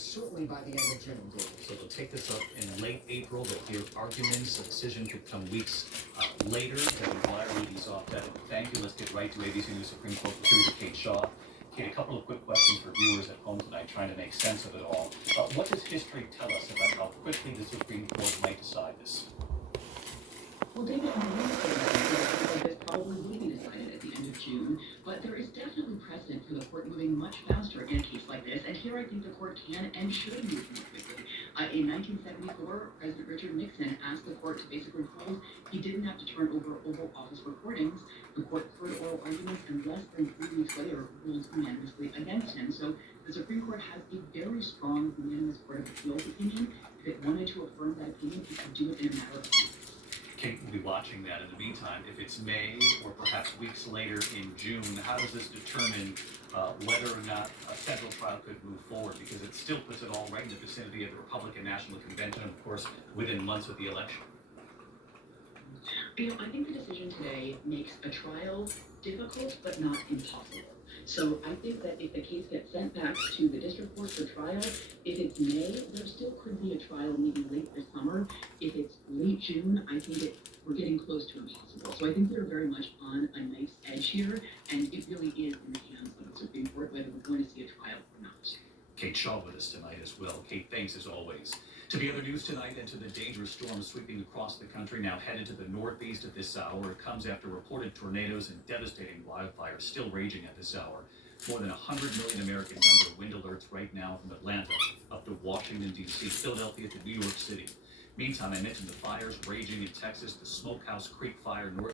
certainly by the end of June. So they'll take this up in late April. They'll hear arguments. A decision could come weeks later. Kevin Dwyer leads off that. Thank you. Let's get right to ABC News Supreme Court Prosecutor Kate Shaw. Kate, a couple of quick questions for viewers at home tonight trying to make sense of it all. What does history tell us about how quickly the Supreme Court might decide this? Well, David, on one hand, this probably will be decided at the end of June, but there is definitely precedent for the court moving much faster in a case like this, and here I think the court can and should move more quickly. In 1974, President Richard Nixon asked the court to basically hold he didn't have to turn over Oval Office recordings. The court heard oral arguments and less than 3 weeks later ruled unanimously against him. So the Supreme Court has a very strong unanimous Court of Appeals opinion. If it wanted to affirm that opinion, it could do it in a matter of weeks. Kate will be watching that. In the meantime, if it's May or perhaps weeks later in June, how does this determine whether or not a federal trial could move forward? Because it still puts it all right in the vicinity of the Republican National Convention, and of course, within months of the election. You know, I think the decision today makes a trial difficult but not impossible. So I think that if the case gets sent back to the district court for trial, if it's May, there still could be a trial maybe late this summer. If it's late June, I think we're getting close to impossible. So I think they're very much on a nice edge here, and it really is in the hands of the Supreme Court whether we're going to see a trial or not. Kate Shaw with us tonight as well. Kate, thanks as always. To the other news tonight, and to the dangerous storm sweeping across the country, now headed to the northeast at this hour. It comes after reported tornadoes and devastating wildfires still raging at this hour. More than 100 million Americans under wind alerts right now from Atlanta up to Washington, D.C., Philadelphia to New York City. Meantime, I mentioned the fires raging in Texas, the Smokehouse Creek fire north